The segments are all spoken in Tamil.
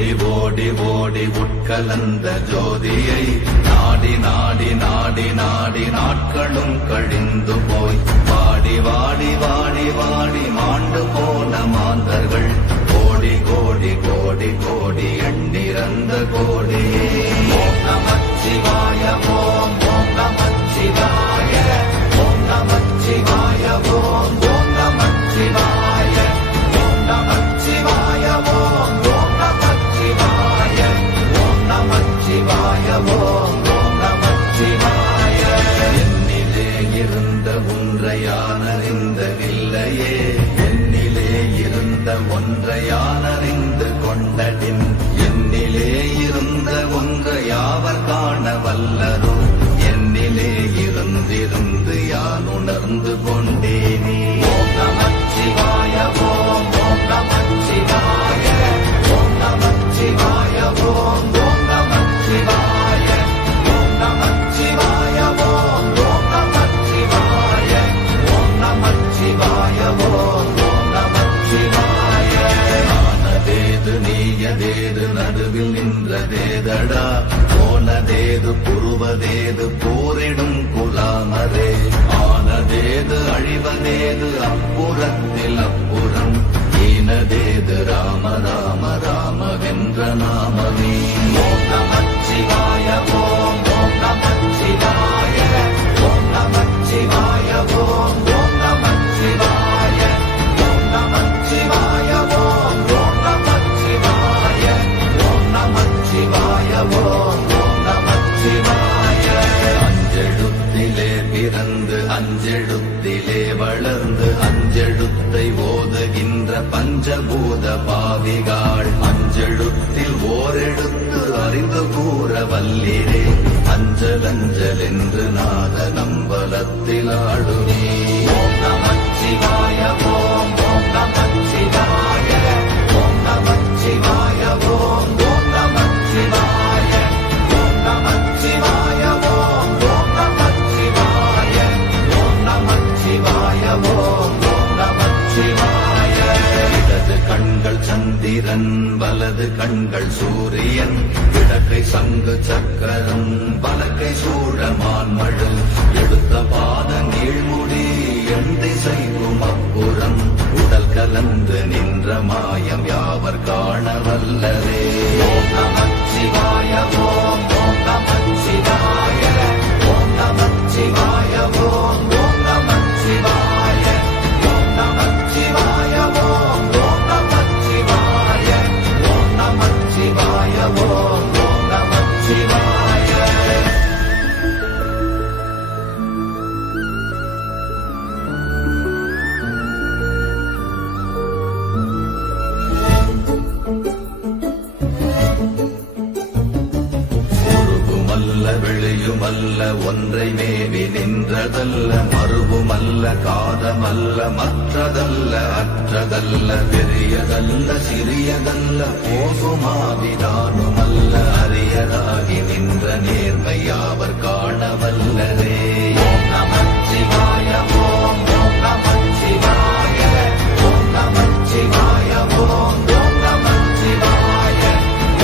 ஓடி ஓடி ஓடி உட்கலந்த ஜோதியை நாடி நாடி நாடி நாடி நாட்களும் கழிந்து போய் வாடி வாடி வாடி வாடி மாண்டு போன மாந்தர்கள் கோடி கோடி கோடி கோடி எண்ணிறந்த கோடியே. ஓம் நமச்சிவாய ஓம் ஓம் நமச்சிவாய ஓம் நமச்சிவாய ஓம் ஓம் நமச்சிவாய ஓம் நமச்சிவாய ஓம் ஓம் நமச்சிவாய ஓம் நமச்சிவாய ஓம் ஓம் நமச்சிவாய. என்னிலே இருந்த ஒன்றையானறிந்ததில்லையே என்னிலே இருந்த ஒன்றையானறிந்து கொண்டடின் என்னிலே இருந்த ஒன்றை யாவர் காண வல்லரோ என்னிலே இருந்திருந்து யான் உணர்ந்து கொண்டேனே. ஓம் நமச்சிவாய ஓம் ஓம் நமச்சிவாய ஓம் நமச்சிவாய ஓம் ஓம் நமச்சிவாய ஓம் நமச்சிவாய ஓம் ஓம் நமச்சிவாய ஓம் நமச்சிவாய ஓம் ஓம் நமச்சிவாய. ஆனதேது நீயதேது நடுவில் நின்றதேதடா போனதேது புருவதேது போரிடும் குலாமரே ஆனதேது அழிவதேது அப்புறத்தில் அப்புறம் ஈனதேது ராம ராம ராமவென்ற நாமமே. ஓம் நமச்சிவாய ஓம் ஓம் நமச்சிவாய ஓம் நமச்சிவாய ஓம் ஓம் நமச்சிவாய ஓம் நமச்சிவாய ஓம் ஓம் நமச்சிவாய ஓம் நமச்சிவாய ஓம் ஓம் நமச்சிவாய. அஞ்செழுத்திலே பிறந்து அஞ்செழுத்திலே வளர்ந்து அஞ்செழுத்தை ஓதுகின்ற பஞ்சபூத பாவிகாள் அஞ்செழுத்தில் ஓரெழுத்து அறிந்து கூற வல்லிரே அஞ்சல் அஞ்சல் என்று நாத நம்பலத்தில் ஆடுவே. ஓம் நமச்சிவாய ஓம் ஓம் நமச்சிவாய ஓம் நமச்சிவாய ஓம் ஓம் நமச்சிவாய ஓம் நமச்சிவாய ஓம் ஓம் நமச்சிவாய ஓம் நமச்சிவாய ஓம் ஓம் நமச்சிவாய. இடது கண்கள் சந்திரன் வலது கண்கள் சூரியன் இடக்கை சங்கு சக்கரம் வலக்கை சூழமான் மழு எடுத்த பாத நீழ்முடி எண் திசைக்கும் அப்புறம் உடல் கலந்து நின்ற மாயம் யாவர் காண வல்லரே. ஓம் நமச்சிவாய ஓம் ஓம் நமச்சிவாய ஓம் நமச்சிவாய ஓம் ஓம் நமச்சிவாய ஓம் நமச்சிவாய ஓம் ஓம் நமச்சிவாய ஓம் நமச்சிவாய ஓம் ஓம் நமச்சிவாய. உருவுமல்ல வெளியுமல்ல ஒன்றை மேவி நின்றதல்ல மறுவுமல்ல காதமல்ல மற்றதல்ல அற்றதல்ல பெரியதல்ல சிறியதல்ல போகுமாவிதானுமல்ல அரியதாகி நின்ற நேர்மை யாவர் காண வல்லரே. ஓம் நமச்சிவாய ஓம் ஓம் நமச்சிவாய ஓம் நமச்சிவாய ஓம் ஓம் நமச்சிவாய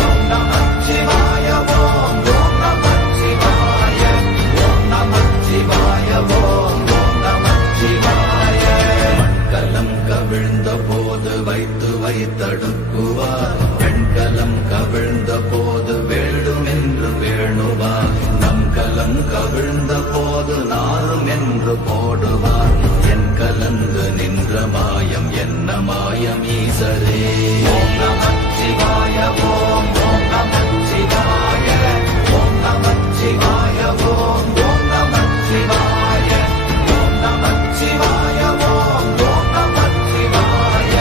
ஓம் நமச்சிவாய ஓம் ஓம் நமச்சிவாய ஓம் நமச்சிவாய ஓம் ஓம் நமச்சிவாய. மண்கலம் கவிழ்ந்த போது வைத்து வைத்தடுக்குவார் பெண்கலம் கவிழ்ந்த போது வேண்டுமென்று வேணுவார் நம் கலம் கவிழ்ந்த போது நாரும் என்று போடுவார் என் கலந்து நின்ற மாயம் என்ன மாயம் ஈசரே. ஓம் நமச்சிவாய ஓம் ஓம் நமச்சிவாய ஓம் நமச்சிவாய ஓம் ஓம் நமச்சிவாய ஓம் நமச்சிவாய ஓம் ஓம் நமச்சிவாய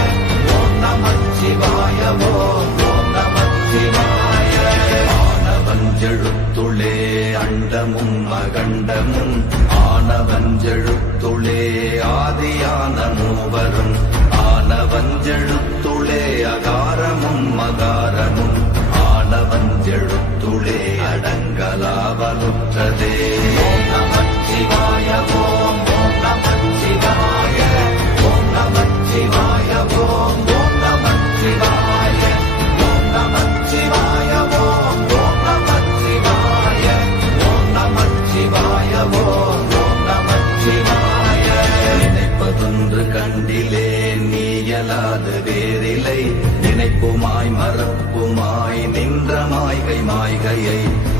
ஓம் நமச்சிவாய ஓம் ஓம் நமச்சிவாய. ஆனவஞ்செழுத்துளே அண்டமும் அகண்டமும் ஆனவஞ்செழுத்துளே ஆதியான மூவரும் ஆனவஞ்செழுத்துளே அகாரமும் மகாரமும் ஆனவஞ்செழுத்துளே அடங்கலாவலுற்றதே. ஓம் நமச்சிவாய ஓம் ஓம் நமச்சிவாய ஓம் நமச்சிவாய ஓம் ஓம் நமச்சிவாய ஓம் நமச்சிவாய சிவாய ஓம் நமச்சிவாய. நினைப்பதொன்று கண்டிலே நீயலாது வேறில்லை, நினைப்புமாய் மறப்புமாய் நின்ற மாய்கை மாய்கையை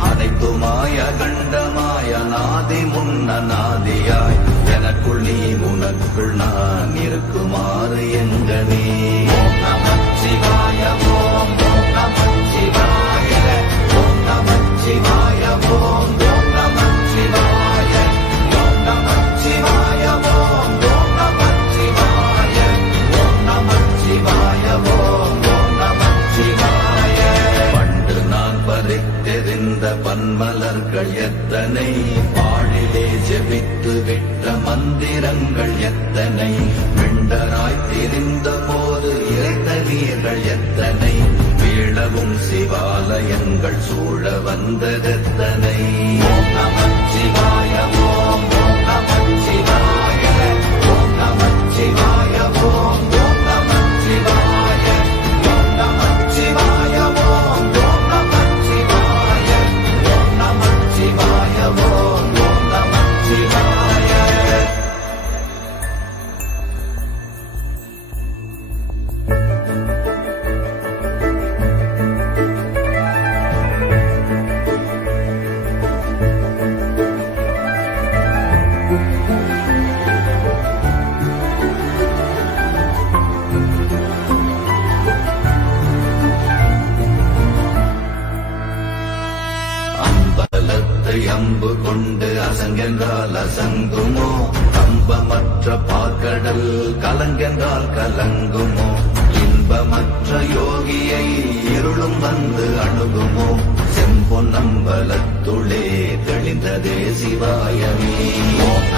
அனைத்துமாய் அகண்டமாய் அநாதி முன்னநாதியாய் எனக்குள் நீ உனக்குள் நான் இருக்குமாறு எங்கனே. ஓம் நமச்சிவாய ஓம் நமச்சிவாய ஓம் நமச்சிவாய ஓம் நமச்சிவாய ஓம் நமச்சிவாய ஓம் நமச்சிவாய ஓம் நமச்சிவாய ஓம் நமச்சிவாய. பண்டு நான் பறித்தெறிந்த பன்மலர்கள் எத்தனை, பாழிலே ஜெபித்து விட்ட மந்திரங்கள் எத்தனை, விண்டராய் திரிந்த போது இறைத்த நீர்கள் எத்தனை, வீழவும் சிவாலயங்கள் சூழ வந்ததெத்தனை. ஓம் நமச்சிவாய ஓம் நமச்சிவாய ஓம் நமச்சிவாய ஓம் நமச்சிவாய ஓம் நமச்சிவாய ஓம் நமச்சிவாய ஓம் நமச்சிவாய ஓம் நமச்சிவாய. அம்பலத்தை அம்பு கொண்டு அசங்கென்றால் அசங்குமோ, கம்பமற்ற பார்க்கடல் கலங்கென்றால் கலங்குமோ, இன்பமற்ற யோகியை இருளும் வந்து அணுகுமோ, செம்பொன்னம்பலத்துளே தெளிந்ததே சிவாயமே. ஓம்